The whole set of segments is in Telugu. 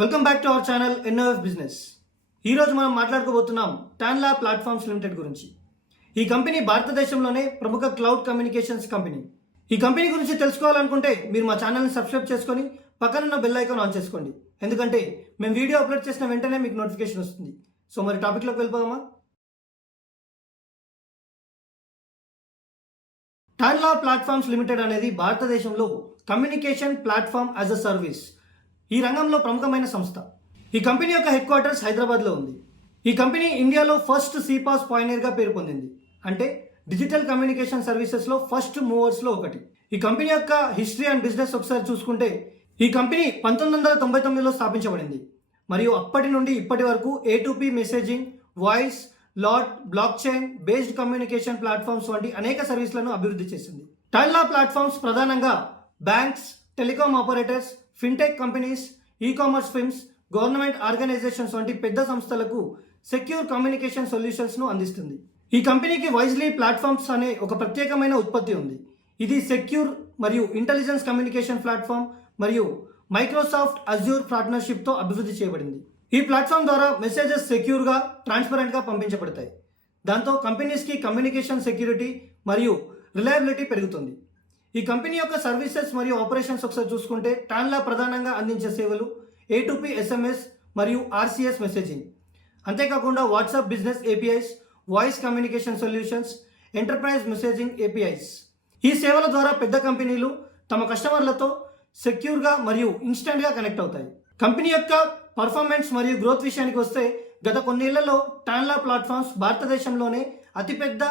Welcome back to our channel ఎన్ఓఎఫ్ business. ఈరోజు మనం మాట్లాడుకోబోతున్నాం టాన్లా ప్లాట్ఫామ్స్ లిమిటెడ్ గురించి. ఈ కంపెనీ భారతదేశంలోనే ప్రముఖ క్లౌడ్ కమ్యూనికేషన్స్ కంపెనీ. ఈ కంపెనీ గురించి తెలుసుకోవాలనుకుంటే మీరు మా ఛానల్ని సబ్స్క్రైబ్ చేసుకొని పక్కనున్న బెల్ ఐకాన్ ఆన్ చేసుకోండి, ఎందుకంటే మేము వీడియో అప్లోడ్ చేసిన వెంటనే మీకు నోటిఫికేషన్ వస్తుంది. సో మరి టాపిక్లోకి వెళ్ళిపోదామా? టాన్లా ప్లాట్ఫామ్స్ లిమిటెడ్ అనేది భారతదేశంలో communication platform as a service ఈ రంగంలో ప్రముఖమైన సంస్థ. ఈ కంపెనీ యొక్క హెడ్ క్వార్టర్స్ హైదరాబాద్లో ఉంది. ఈ కంపెనీ ఇండియాలో ఫస్ట్ CPaaS పాయనీర్గా పేరు పొందింది, అంటే డిజిటల్ కమ్యూనికేషన్ సర్వీసెస్లో ఫస్ట్ మూవర్స్లో ఒకటి. ఈ కంపెనీ యొక్క హిస్టరీ అండ్ బిజినెస్ ఒకసారి చూసుకుంటే ఈ కంపెనీ 1999లో స్థాపించబడింది మరియు అప్పటి నుండి ఇప్పటి వరకు A2P మెసేజింగ్, వాయిస్, లాట్, block chain based communication platforms వంటి అనేక సర్వీసులను అభివృద్ధి చేసింది. టాన్లా ప్లాట్ఫామ్స్ ప్రధానంగా banks, telecom operators, fintech companies, e-commerce firms, government organisations వంటి పెద్ద సంస్థలకు సెక్యూర్ కమ్యూనికేషన్ సొల్యూషన్స్ను అందిస్తుంది. ఈ కంపెనీకి వైజ్లీ ప్లాట్ఫామ్స్ అనే ఒక ప్రత్యేకమైన ఉత్పత్తి ఉంది. ఇది సెక్యూర్ మరియు ఇంటెలిజెన్స్ కమ్యూనికేషన్ ప్లాట్ఫామ్ మరియు మైక్రోసాఫ్ట్ అజ్యూర్ పార్ట్నర్షిప్తో అభివృద్ధి చేయబడింది. ఈ ప్లాట్ఫామ్ ద్వారా మెసేజెస్ సెక్యూర్గా, ట్రాన్స్పరెంట్గా పంపించబడతాయి. దాంతో కంపెనీస్కి కమ్యూనికేషన్ సెక్యూరిటీ మరియు రిలయబిలిటీ పెరుగుతుంది. ఈ కంపెనీ యొక్క సర్వీసెస్ మరియు ఆపరేషన్స్ ఒకసారి చూసుకుంటే టాన్లా ప్రధానంగా అందించే సేవలు A2P SMS మరియు RCS మెసేజింగ్, అంతేకాకుండా WhatsApp business APIs, voice communication solutions, enterprise messaging APIs. ఈ సేవల ద్వారా పెద్ద కంపెనీలు తమ కస్టమర్లతో సెక్యూర్గా మరియు ఇన్స్టెంట్గా కనెక్ట్ అవుతాయి. కంపెనీ యొక్క పర్ఫార్మెన్స్ మరియు గ్రోత్ విషయానికి వస్తే గత కొన్నేళ్లలో టాన్లా ప్లాట్ఫామ్స్ భారతదేశంలోనే అతిపెద్ద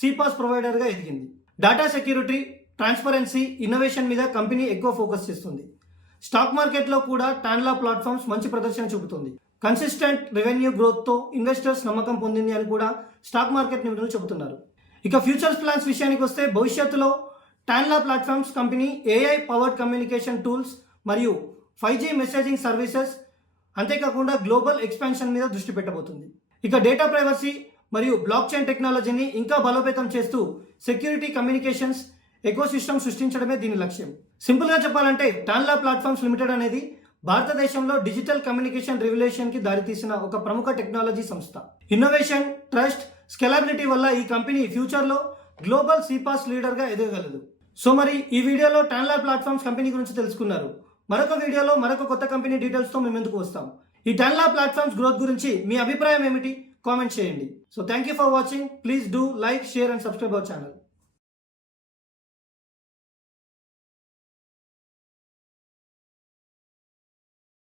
CPaaS ప్రొవైడర్గా ఎదిగింది. డేటా సెక్యూరిటీ, ట్రాన్స్పరెన్సీ, ఇన్నోవేషన్ మీద కంపెనీ ఎక్కువ ఫోకస్ చేస్తుంది. స్టాక్ మార్కెట్లో కూడా టాన్లా ప్లాట్ఫామ్స్ మంచి ప్రదర్శన చూపుతుంది. కన్సిస్టెంట్ రెవెన్యూ గ్రోత్తో ఇన్వెస్టర్స్ నమ్మకం పొందింది అని కూడా స్టాక్ మార్కెట్ నిపుణులు చెబుతున్నారు. ఇక ఫ్యూచర్స్ ప్లాన్స్ విషయానికి వస్తే భవిష్యత్తులో Tanla platforms company AI powered communication tools మరియు 5G మెసేజింగ్ సర్వీసెస్, అంతేకాకుండా గ్లోబల్ ఎక్స్పాన్షన్ మీద దృష్టి పెట్టబోతుంది. ఇక డేటా ప్రైవసీ మరియు బ్లాక్ చైన్ టెక్నాలజీని ఇంకా బలోపేతం చేస్తూ సెక్యూరిటీ కమ్యూనికేషన్స్ ఎకోసిస్టమ్ సృష్టించడమే దీని లక్ష్యం. సింపుల్గా చెప్పాలంటే టాన్లా ప్లాట్ఫామ్స్ లిమిటెడ్ అనేది భారతదేశంలో డిజిటల్ కమ్యూనికేషన్ రెవల్యూషన్కి దారితీసిన ఒక ప్రముఖ టెక్నాలజీ సంస్థ. ఇన్నోవేషన్, ట్రస్ట్, స్కేలబిలిటీ వల్ల ఈ కంపెనీ ఫ్యూచర్లో గ్లోబల్ CPaaS లీడర్గా ఎదగగలదు. సో మరి ఈ వీడియోలో టాన్లా ప్లాట్ఫామ్స్ కంపెనీ గురించి తెలుసుకున్నారు. మరొక వీడియోలో మరొక కొత్త కంపెనీ డీటెయిల్స్తో మేము ముందుకు వస్తాం. ఈ టాన్లా ప్లాట్ఫామ్స్ గ్రోత్ గురించి మీ అభిప్రాయం ఏమిటి? కామెంట్ చేయండి. So thank you for watching. Please do like, share and subscribe our channel.